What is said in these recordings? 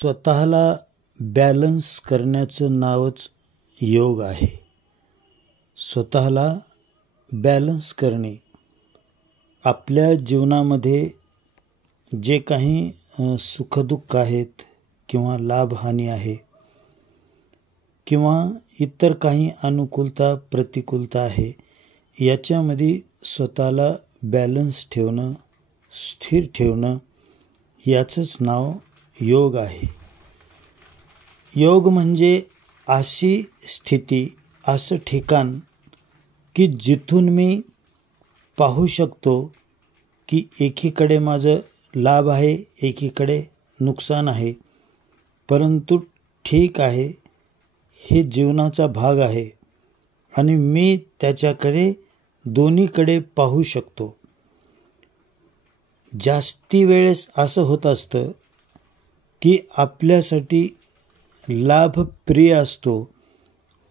स्वतःला बॅलन्स करण्याचं नावच योग आहे. स्वतःला बॅलन्स करणे, आपल्या जीवनामध्ये जे काही सुखदुःख आहेत किंवा लाभहानी आहे किंवा इतर काही अनुकूलता प्रतिकूलता आहे, याच्यामध्ये स्वतःला बॅलन्स ठेवणं, स्थिर ठेवणं, याचंच नाव योग आहे. योग म्हणजे अशी स्थिती, असं ठिकाण की जिथून मी पाहू शकतो की एकीकडे माझं लाभ आहे, एकीकडे नुकसान आहे, परंतु ठीक आहे, हे जीवनाचा भाग आहे आणि मी त्याच्याकडे दोन्हीकडे पाहू शकतो. जास्ती वेळेस असं होत असतं की आपल्यासाठी लाभ प्रिय असतो,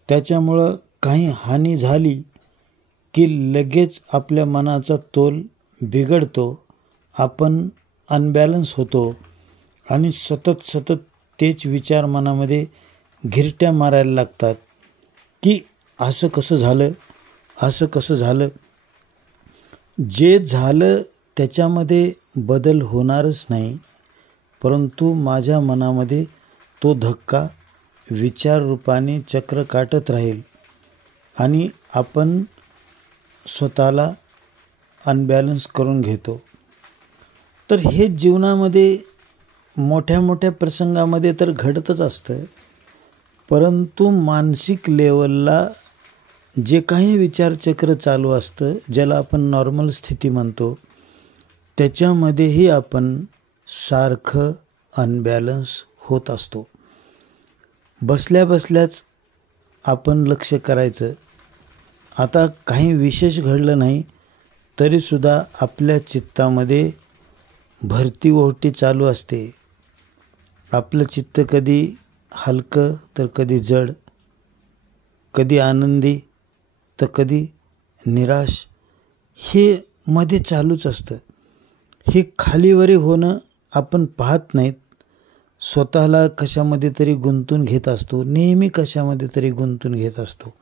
त्याच्यामुळं काही हानी झाली की लगेच आपल्या मनाचा तोल बिघडतो, आपण अनबॅलन्स होतो आणि सतत तेच विचार मनामध्ये घिरट्या मारायला लागतात की असं कसं झालं, असं कसं झालं. जे झालं त्याच्यामध्ये बदल होणारच नाही, परंतु माझ्या मनामध्ये तो धक्का विचार रूपाने चक्र काटत राहील आणि आपण स्वतःला अनबॅलन्स करून घेतो. तर हे जीवनामध्ये मोठ्या मोठ्या प्रसंगामध्ये तर घडतच असतं, परंतु मानसिक लेवलला जे काही विचारचक्र चालू असतं, ज्याला आपण नॉर्मल स्थिती म्हणतो, त्याच्यामध्येही आपण सारखं अनबॅलन्स होत असतो. बसल्या बसल्याच आपण लक्ष करायचं. आता काही विशेष घडलं नाही तरीसुद्धा आपल्या चित्तामध्ये भरती ओहोटी चालू असते. आपलं चित्त कधी हलकं तर कधी जड, कधी आनंदी तर कधी निराश, हे मध्ये चालूच असतं. हे खालीवरी होणं आपण पाहत नाहीत. स्वतःला कशामध्ये तरी गुंतून घेत असतो, नेहमी कशामध्ये तरी गुंतून घेत असतो.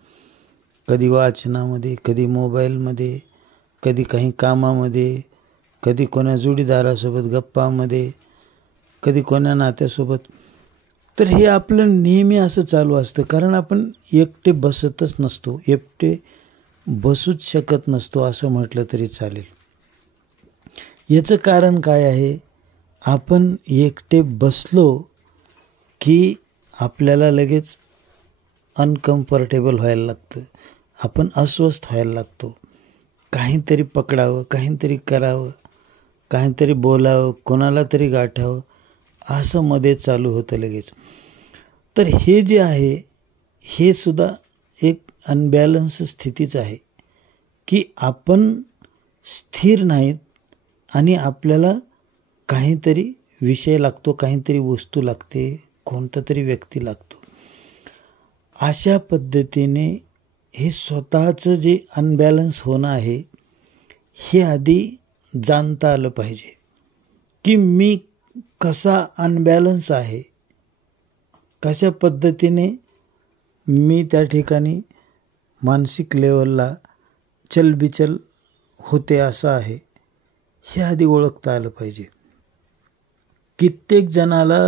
कधी वाचनामध्ये, कधी मोबाईलमध्ये, कधी काही कामामध्ये, कधी कोणा जोडीदारासोबत गप्पामध्ये, कधी कोणा नात्यासोबत. तर हे आपलं नेहमी असं चालू असतं, कारण आपण एकटे बसतच नसतो, एकटे बसूच शकत नसतो असं म्हटलं तरी चालेल. याचं कारण काय आहे? आपण एकटे बसलो की आपल्याला लगेच अनकम्फर्टेबल व्हायला लागतं, आपण अस्वस्थ व्हायला लागतो. काहीतरी पकडावं, काहीतरी करावं, काहीतरी बोलावं, कोणाला तरी गाठावं, असं मध्ये चालू होतं लगेच. तर हे जे आहे, हे सुद्धा एक अनबॅलन्स स्थितीच आहे की आपण स्थिर नाहीत आणि आपल्याला काहीतरी विषय लागतो, काहीतरी वस्तू लागते, कोणता तरी व्यक्ती लागतो. अशा पद्धतीने हे स्वतःचं जे अनबॅलन्स होणं आहे, हे आधी जाणता आलं पाहिजे की मी कसा अनबॅलन्स आहे, कशा पद्धतीने मी त्या ठिकाणी मानसिक लेवलला चलबिचल होते असं आहे, हे आधी ओळखता आलं पाहिजे. कित्येक जणाला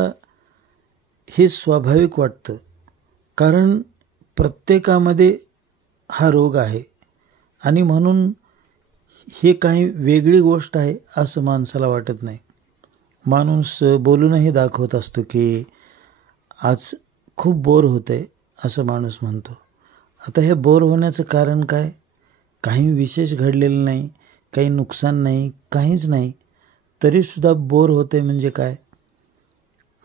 हे स्वाभाविक वाटतं, कारण प्रत्येकामध्ये हा रोग आहे आणि म्हणून हे काही वेगळी गोष्ट आहे असं माणसाला वाटत नाही. माणूस बोलूनही दाखवत असतो की आज खूप बोर होतंय, असं माणूस म्हणतो. आता हे बोर होण्याचं कारण काय? काही विशेष घडलेलं नाही, काही नुकसान नाही, काहीच नाही, तरीसुद्धा बोर होतंय म्हणजे काय?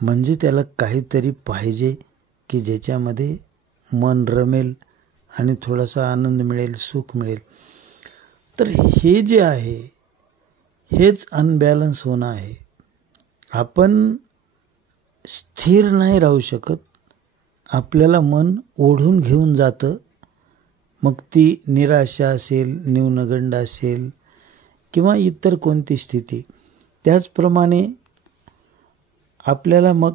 म्हणजे त्याला काहीतरी पाहिजे की ज्याच्यामध्ये मन रमेल आणि थोडासा आनंद मिळेल, सुख मिळेल. तर हे जे आहे, हेच अनबॅलन्स होणं आहे. आपण स्थिर नाही राहू शकत, आपल्याला मन ओढून घेऊन जातं. मग ती निराशा असेल, न्यूनगंड असेल किंवा इतर कोणती स्थिती. त्याचप्रमाणे आपल्याला मग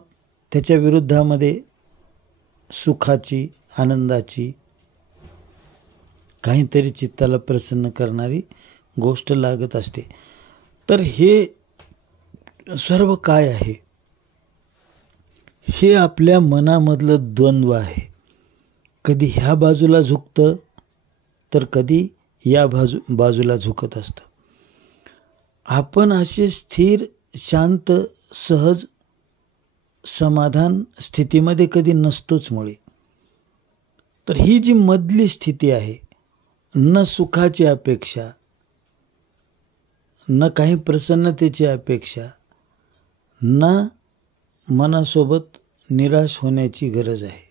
त्याच्या विरुद्धामध्ये सुखाची, आनंदाची, काहीतरी चित्ताला प्रसन्न करणारी गोष्ट लागत असते. तर हे सर्व काय आहे? हे आपल्या मनामधलं द्वंद्व आहे. कधी ह्या बाजूला झुकतं तर कधी या बाजूला झुकत असतं. आपण असे स्थिर, शांत, सहज, समाधान स्थितीमध्ये कधी नसतोच मुळे. तर ही जी मधली स्थिती आहे, न सुखाची अपेक्षा, न काही प्रसन्नतेची अपेक्षा, न मनासोबत निराश होण्याची गरज आहे.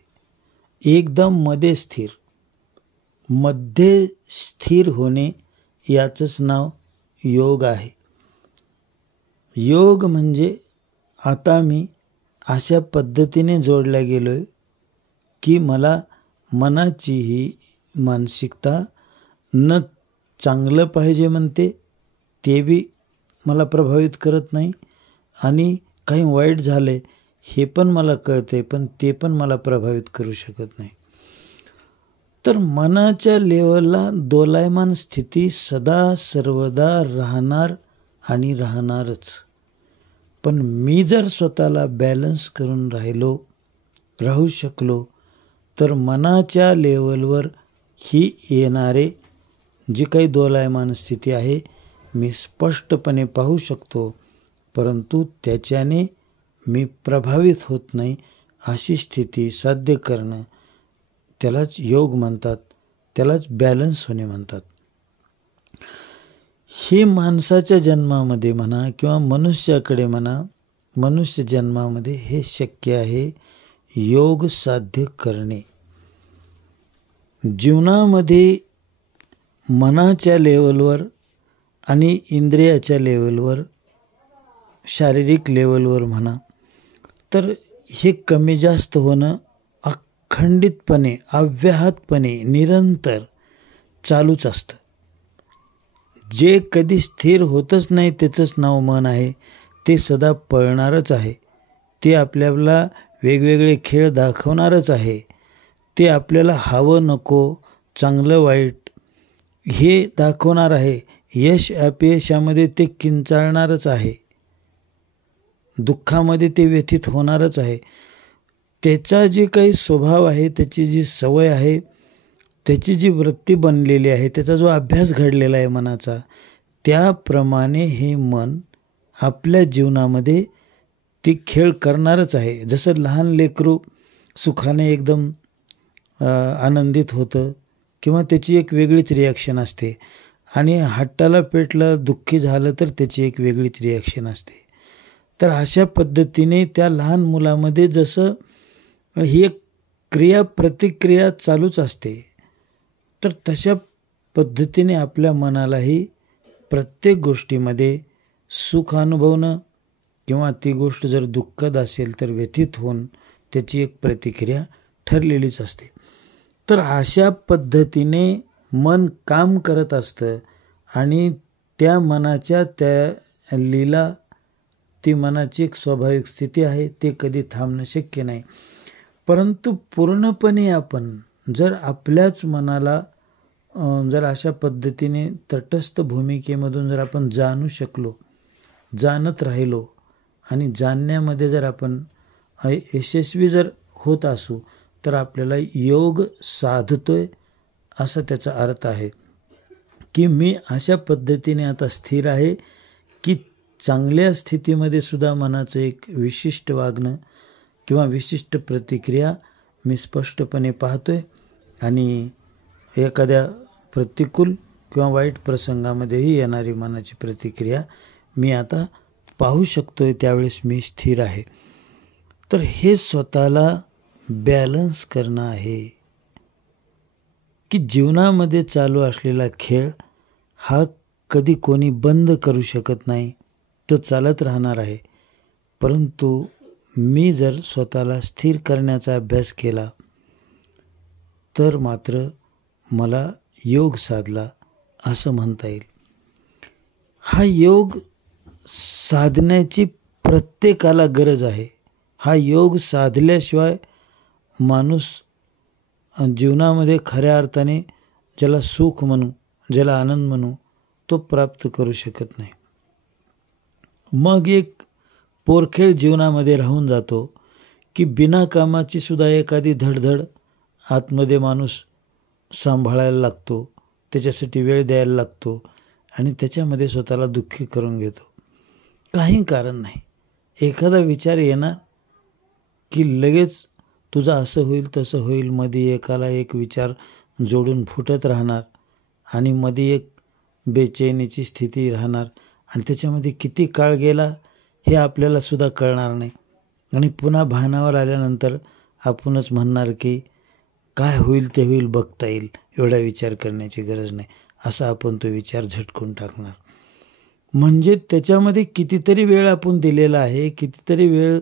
एकदम मध्ये स्थिर होणे, याचंच नाव योग आहे. योग म्हणजे आता मी अशा पद्धतीने जोडल्या गेलोय की मला मनाची ही मानसिकता न चांगलं पाहिजे म्हणते, ते बी मला प्रभावित करत नाही, आणि काही वाईट झाले हे पण मला कळते, पण ते पण मला प्रभावित करू शकत नाही. तर मनाच्या लेवलला दोलायमान स्थिती सदा सर्वदा राहणार आणि राहणारच. पण मी जर स्वतःला बॅलन्स करून राहू शकलो तर मनाच्या लेवलवर ही येणारे जी काही दोलायमान स्थिती आहे मी स्पष्टपणे पाहू शकतो, परंतु त्याच्याने मी प्रभावित होत नाही. अशी स्थिती साध्य करणं, त्यालाच योग म्हणतात, त्यालाच बॅलन्स होणे म्हणतात. हे माणसाच्या जन्मामध्ये म्हणा किंवा मनुष्याकडे म्हणा, मनुष्य जन्मामध्ये हे शक्य आहे योग साध्य करणे. जीवनामध्ये मनाच्या लेवलवर आणि इंद्रियाच्या लेवलवर, शारीरिक लेवलवर म्हणा, तर हे कमी जास्त होणं अखंडितपणे, अव्याहतपणे, निरंतर चालूच असतं. जे कधी स्थिर होतच नाही त्याचंच नाव मन आहे. ते सदा पळणारच आहे. ते आपल्याला वेगवेगळे खेळ दाखवणारच आहे. ते आपल्याला हवं नको, चांगलं वाईट हे दाखवणार आहे. यश अपयशामध्ये ते किंचाळणारच आहे. दुःखामध्ये ते व्यथित होणारच आहे. त्याचा जे काही स्वभाव आहे, त्याची जी सवय आहे, त्याची जी वृत्ती बनलेली आहे, त्याचा जो अभ्यास घडलेला आहे मनाचा, त्याप्रमाणे हे मन आपल्या जीवनामध्ये ती खेळ करणारच आहे. जसं लहान लेकरू सुखाने एकदम आनंदित होतं किंवा त्याची एक वेगळीच रिॲक्शन असते, आणि हट्टाला पेटलं, दुःखी झालं तर त्याची एक वेगळीच रिॲक्शन असते. तर अशा पद्धतीने त्या लहान मुलामध्ये जसं ही एक क्रिया प्रतिक्रिया चालूच असते, तर तशा पद्धतीने आपल्या मनालाही प्रत्येक गोष्टीमध्ये सुख अनुभवणं किंवा ती गोष्ट जर दुःखद असेल तर व्यथित होऊन त्याची एक प्रतिक्रिया ठरलेलीच असते. तर अशा पद्धतीने मन काम करत असतं, आणि त्या मनाच्या त्या लीला, ती मनाची एक स्वाभाविक स्थिती आहे, ते कधी थांबणं शक्य नाही. परंतु पूर्णपणे आपण जर आपल्याच मनाला जर अशा पद्धतीने तटस्थ भूमिकेमधून जर आपण जाणू शकलो, जाणत राहिलो, आणि जाणण्यामध्ये जर आपण यशस्वी जर होत असू, तर आपल्याला योग साधतोय असा त्याचा अर्थ आहे. की मी अशा पद्धतीने आता स्थिर आहे की चांगल्या स्थितीमध्ये सुद्धा मनाचं एक विशिष्ट वागणं किंवा विशिष्ट प्रतिक्रिया मी स्पष्टपणे पाहतोय, आणि एखाद्या प्रतिकूल किंवा वाईट प्रसंगामध्येही येणारी मनाची प्रतिक्रिया मी आता पाहू शकतोय. त्यावेळेस मी स्थिर आहे. तर हे स्वतःला बॅलन्स करणं आहे की जीवनामध्ये चालू असलेला खेळ हा कधी कोणी बंद करू शकत नाही, तो चालत राहणार आहे. परंतु मी जर स्वतःला स्थिर करण्याचा अभ्यास केला तर मात्र मला योग साधला असं म्हणता येईल. हा योग साधण्याची प्रत्येकाला गरज आहे. हा योग साधल्याशिवाय माणूस जीवनामध्ये खऱ्या अर्थाने ज्याला सुख म्हणू, ज्याला आनंद म्हणू, तो प्राप्त करू शकत नाही. मग एक पोरखेळ जीवनामध्ये राहून जातो की बिना कामाची सुद्धा एखादी धडधड आतमध्ये माणूस सांभाळायला लागतो, त्याच्यासाठी वेळ द्यायला लागतो आणि त्याच्यामध्ये स्वतःला दुःखी करून घेतो. काही कारण नाही. एखादा विचार येणार की लगेच तुझं असं होईल तसं होईल, मध्ये एकाला एक विचार जोडून फुटत राहणार आणि मध्ये एक बेचैनीची स्थिती राहणार आणि त्याच्यामध्ये किती काळ गेला हे आपल्याला सुद्धा कळणार नाही. आणि पुन्हा भानावर आल्यानंतर आपणच म्हणणार की काय होईल ते होईल, बघता येईल, एवढा विचार करण्याची गरज नाही, असा आपण तो विचार झटकून टाकणार. म्हणजे त्याच्यामध्ये कितीतरी वेळ आपण दिलेला आहे, कितीतरी वेळ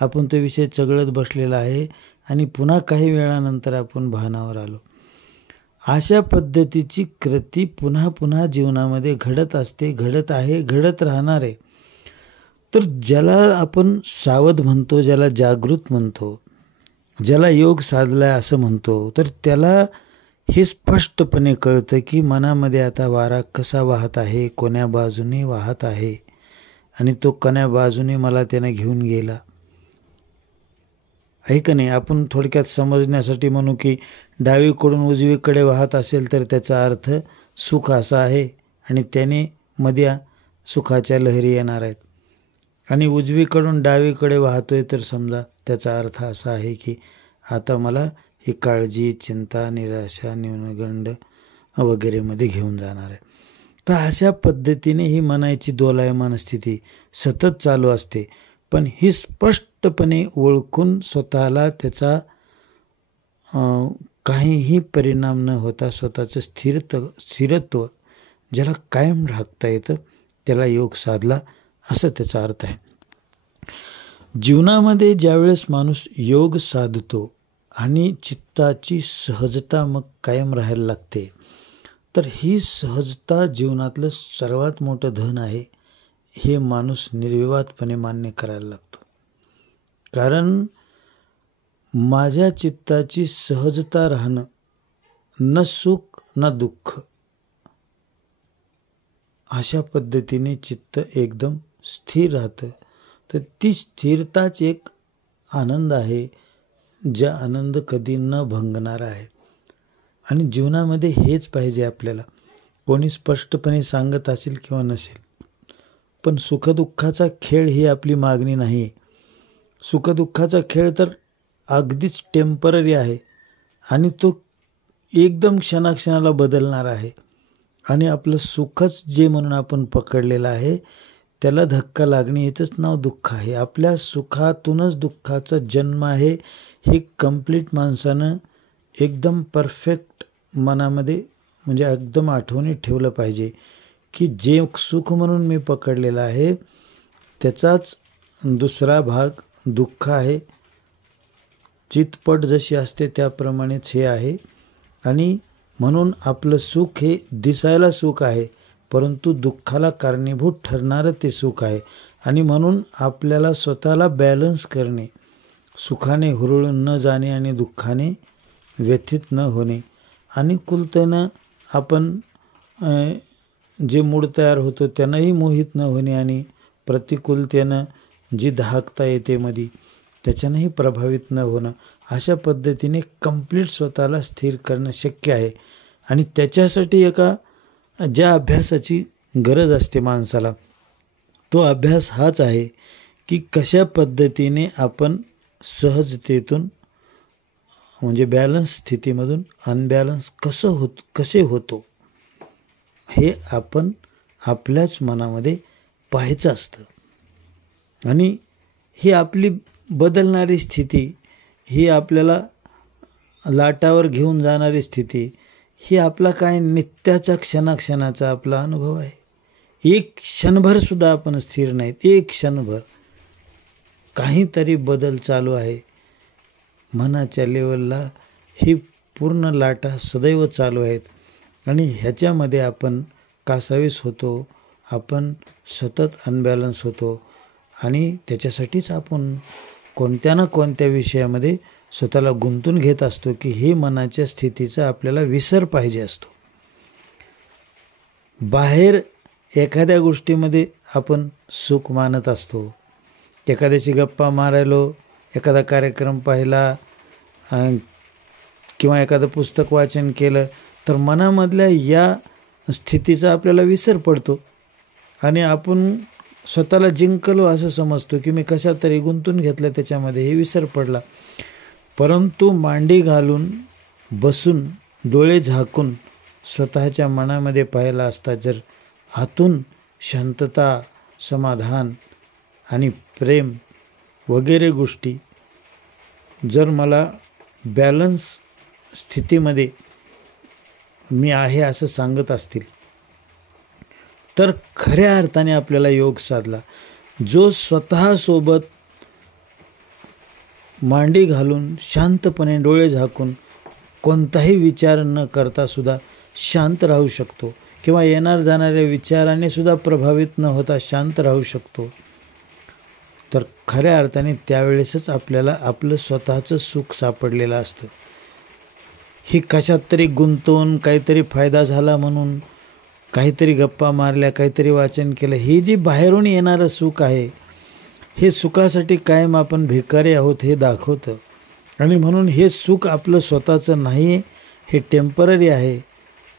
आपण तो विषय चघळत बसलेला आहे आणि पुन्हा काही वेळानंतर आपण भानावर आलो. अशा पद्धतीची कृती पुन्हा पुन्हा जीवनामध्ये घडत असते, घडत आहे, घडत राहणार आहे. तर ज्याला आपण सावध म्हणतो, ज्याला जागृत म्हणतो, ज्याला योग साधलाय असं म्हणतो, तर त्याला हे स्पष्टपणे कळतं की मनामध्ये आता वारा कसा वाहत आहे, कोण्या बाजूने वाहत आहे आणि तो कोण्या बाजूने मला त्याने घेऊन गेला आहे का नाही. आपण थोडक्यात समजण्यासाठी म्हणू की डावीकडून उजवीकडे वाहत असेल तर त्याचा अर्थ सुख असा आहे आणि त्याने मध्ये सुखाच्या लहरी येणार आहेत. आणि उजवीकडून डावीकडे वाहतोय तर समजा त्याचा अर्थ असा आहे की आता मला ही काळजी, चिंता, निराशा, न्यूनगंड वगैरेमध्ये घेऊन जाणार आहे. तर अशा पद्धतीने ही मनाची दोलायमान स्थिती सतत चालू असते. पण ही स्पष्टपणे ओळखून स्वतःला त्याचा काहीही परिणाम न होता स्वतःचं स्थिरत्व ज्याला कायम राखता येतं त्याला योग साधला असं त्याचा अर्थ आहे. जीवनामध्ये ज्यावेळेस माणूस योग साधतो आणि चित्ताची सहजता मग कायम राहायला लागते, तर ही सहजता जीवनातलं सर्वात मोठं धन आहे हे माणूस निर्विवादपणे मान्य करायला लागतो. कारण माझ्या चित्ताची सहजता राहणं, न सुख ना दुःख, अशा पद्धतीने चित्त एकदम स्थिर राहतं. तर ती स्थिरताच एक आनंद आहे, ज्या आनंद कधी न भंगणारा आहे. आणि जीवनामध्ये हेच पाहिजे आपल्याला. कोणी स्पष्टपणे सांगत असेल किंवा नसेल, पण सुखदुःखाचा खेळ ही आपली मागणी नाही. सुखदुःखाचा खेळ तर अगदीच टेम्पररी आहे आणि तो एकदम क्षणाक्षणाला बदलणार आहे. आणि आपलं सुखच जे म्हणून आपण पकडलेलं आहे त्याला धक्का लागणे याचंच नाव दुःख आहे. आपल्या सुखातूनच दुःखाचा जन्म आहे हे कंप्लीट माणसानं एकदम परफेक्ट मनामध्ये म्हणजे एकदम आठवणीत ठेवलं पाहिजे की जे सुख म्हणून मी पकडलेलं आहे त्याचाच दुसरा भाग दुःख आहे. चितपट जशी असते त्याप्रमाणेच हे आहे. आणि म्हणून आपलं सुख हे दिसायला सुख आहे, परंतु दुःखाला कारणीभूत ठरणारं ते सुख आहे. आणि म्हणून आपल्याला स्वतःला बॅलन्स करणे, सुखाने हुरळून न जाणे आणि दुःखाने व्यथित न होणे, आणि कुलतेनं आपण जे मूड तयार होतो त्यानंही मोहित न होणे आणि प्रतिकूलतेनं जी दहाकता येते मध्ये त्याच्यानंही प्रभावित न होणं, अशा पद्धतीने कंप्लीट स्वतःला स्थिर करणं शक्य आहे. आणि त्याच्यासाठी एका ज्या अभ्यासाची गरज असते माणसाला, तो अभ्यास हाच आहे की कशा पद्धतीने आपण सहजतेतून म्हणजे बॅलन्स स्थितीमधून अनबॅलन्स कसे होतो हे आपण आपल्याच मनामध्ये पाहायचं असतं. आणि ही आपली बदलणारी स्थिती, ही आपल्याला लाटावर घेऊन जाणारी स्थिती, ही आपला काय नित्याचा क्षणाक्षणाचा आपला अनुभव आहे. एक क्षणभरसुद्धा आपण स्थिर नाहीत. एक क्षणभर काहीतरी बदल चालू आहे मनाच्या लेवलला. ही पूर्ण लाटा सदैव चालू आहेत आणि ह्याच्यामध्ये आपण कासावीस होतो, आपण सतत अनबॅलन्स होतो. आणि त्याच्यासाठीच आपण कोणत्या ना कोणत्या विषयामध्ये स्वतःला गुंतून घेत असतो की हे मनाच्या स्थितीचा आपल्याला विसर पाहिजे असतो. बाहेर एखाद्या गोष्टीमध्ये आपण सुख मानत असतो, एखाद्याची गप्पा मारायलो, एखादा कार्यक्रम पाहिला किंवा एखादं पुस्तक वाचन केलं तर मनामधल्या या स्थितीचा आपल्याला विसर पडतो आणि आपण स्वतःला जिंकलो असं समजतो की मी कशा तरी गुंतून घेतलं त्याच्यामध्ये, हे विसर पडला. परंतु मांडी घालून बसून डोळे झाकून स्वतःच्या मनामध्ये पाहिला असता जर आतून शांतता, समाधान आणि प्रेम वगैरे गोष्टी जर मला बॅलन्स स्थितीमध्ये मी आहे असं सांगत असतील तर खऱ्या अर्थाने आपल्याला योग साधला. जो स्वतःसोबत मांडी घालून शांतपणे डोळे झाकून कोणताही विचार न करता सुद्धा शांत राहू शकतो किंवा येणार जाणाऱ्या विचाराने सुद्धा प्रभावित न होता शांत राहू शकतो, तर खऱ्या अर्थाने त्यावेळेसच आपल्याला आपलं स्वतःचं सुख सापडलेलं असतं. ही कशात तरी गुंतवून काहीतरी फायदा झाला म्हणून काहीतरी गप्पा मारल्या, काहीतरी वाचन केलं, ही जी बाहेरून येणारं सुख आहे हे सुखासाठी कायम आपण भिकारी आहोत हे दाखवतं. आणि म्हणून हे सुख आपलं स्वतःचं नाही, हे टेम्पररी आहे.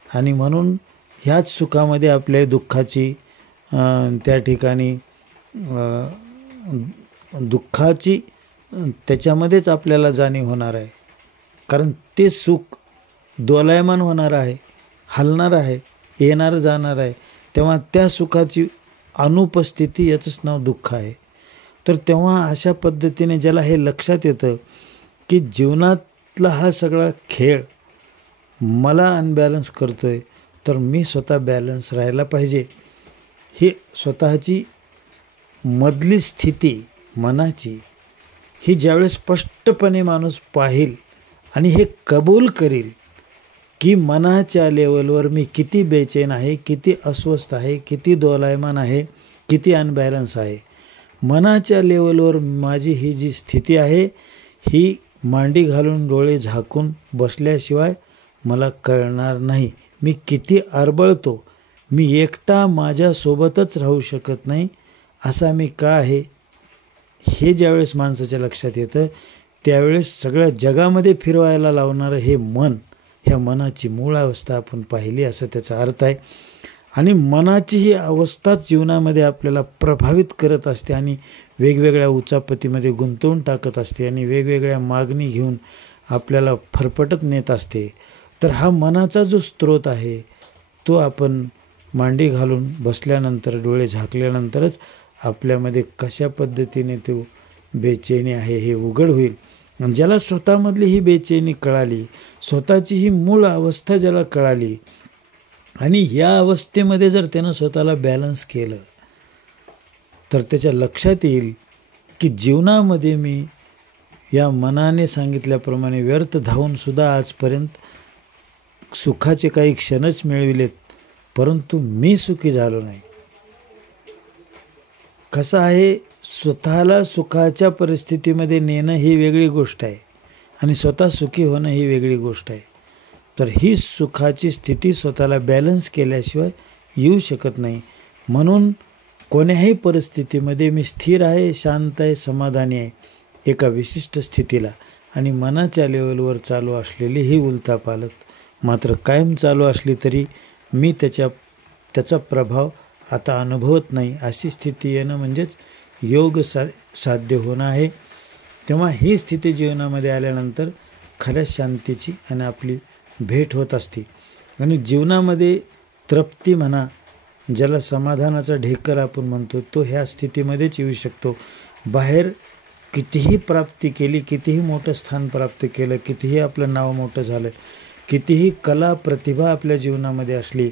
आणि म्हणून ह्याच सुखामध्ये आपल्या दुःखाची त्या ठिकाणी दुःखाची त्याच्यामध्येच आपल्याला जाणीव होणार आहे. कारण ते सुख दोलायमान होणार आहे, हलणार आहे, येणार जाणार आहे. तेव्हा त्या सुखाची अनुपस्थिती याचंच नाव दुःख आहे. तर तेव्हा अशा पद्धतीने ज्याला हे लक्षात येतं की जीवनातला हा सगळा खेळ मला अनबॅलन्स करतोय, तर मी स्वतः बॅलन्स राहायला पाहिजे, ही स्वतःची मधली स्थिती मनाची ही ज्यावेळेस स्पष्टपणे माणूस पाहिल आणि हे कबूल करील की मनाच्या लेवलवर मी किती बेचैन आहे, किती अस्वस्थ आहे, किती दोलायमान आहे, किती अनबॅलन्स आहे. मनाच्या लेवलवर माझी ही जी स्थिती आहे ही मांडी घालून डोळे झाकून बसल्याशिवाय मला कळणार नाही. मी किती आरबळतो, मी एकटा माझ्यासोबतच राहू शकत नाही, असा मी का आहे, हे ज्यावेळेस माणसाच्या लक्षात येतं त्यावेळेस सगळ्या जगामध्ये फिरवायला लावणारं हे मन, ह्या मनाची मूळ अवस्था आपण पाहिली असं त्याचा अर्थ आहे. आणि मनाची ही अवस्थाच जीवनामध्ये आपल्याला प्रभावित करत असते आणि वेगवेगळ्या उचापतीमध्ये गुंतवून टाकत असते आणि वेगवेगळ्या मागणी घेऊन आपल्याला फरफटत नेत असते. तर हा मनाचा जो स्रोत आहे तो आपण मांडी घालून बसल्यानंतर डोळे झाकल्यानंतरच आपल्यामध्ये कशा पद्धतीने तो बेचैनी आहे हे उघड होईल. ज्याला स्वतःमधली ही बेचैनी कळाली, स्वतःची ही मूळ अवस्था ज्याला कळाली आणि या अवस्थेमध्ये जर त्यानं स्वतःला बॅलन्स केलं तर त्याच्या लक्षात येईल की जीवनामध्ये मी या मनाने सांगितल्याप्रमाणे व्यर्थ धावूनसुद्धा आजपर्यंत सुखाचे काही क्षणच मिळविलेत, परंतु मी सुखी झालो नाही. कसं आहे, स्वतःला सुखाच्या परिस्थितीमध्ये नेणं ही वेगळी गोष्ट आहे आणि स्वतः सुखी होणं ही वेगळी गोष्ट आहे. तर ही सुखाची स्थिती स्वतःला बॅलन्स केल्याशिवाय येऊ शकत नाही. म्हणून कोण्याही परिस्थितीमध्ये मी स्थिर आहे, शांत आहे, समाधानी आहे एका विशिष्ट स्थितीला. आणि मनाच्या लेवलवर चालू असलेली ही उलथापालथ मात्र कायम चालू असली तरी मी त्याचा प्रभाव आता अनुभवत नाही, अशी स्थिती येणं म्हणजेच योग साध्य होणं आहे. तेव्हा ही स्थिती जीवनामध्ये आल्यानंतर खऱ्या शांतीची आणि आपली भेट होत असते. आणि जीवनामध्ये तृप्ती म्हणा, ज्याला समाधानाचा ढेकर आपण म्हणतो, तो ह्या स्थितीमध्येच येऊ शकतो. बाहेर कितीही प्राप्ती केली, कितीही मोठं स्थान प्राप्त केलं, कितीही आपलं नाव मोठं झालं, कितीही कला प्रतिभा आपल्या जीवनामध्ये असली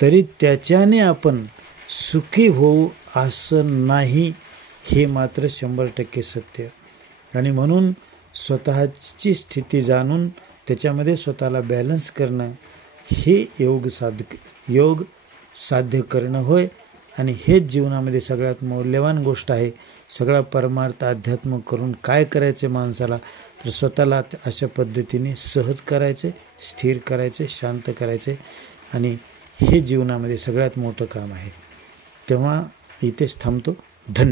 तरी त्याच्याने आपण सुखी होऊ असं नाही, हे मात्र 100% सत्य. आणि म्हणून स्वतःची स्थिती जाणून त्याच्यामध्ये स्वतःला बॅलन्स करणं हे योग साध्य करणं होय. आणि हेच जीवनामध्ये सगळ्यात मौल्यवान गोष्ट आहे. सगळा परमार्थ अध्यात्म करून काय करायचे माणसाला, तर स्वतःला अशा पद्धतीने सहज करायचे, स्थिर करायचे, शांत करायचे. आणि हे जीवनामध्ये सगळ्यात मोठं काम आहे. तेव्हा इथेच थांबतो. धन्यवाद.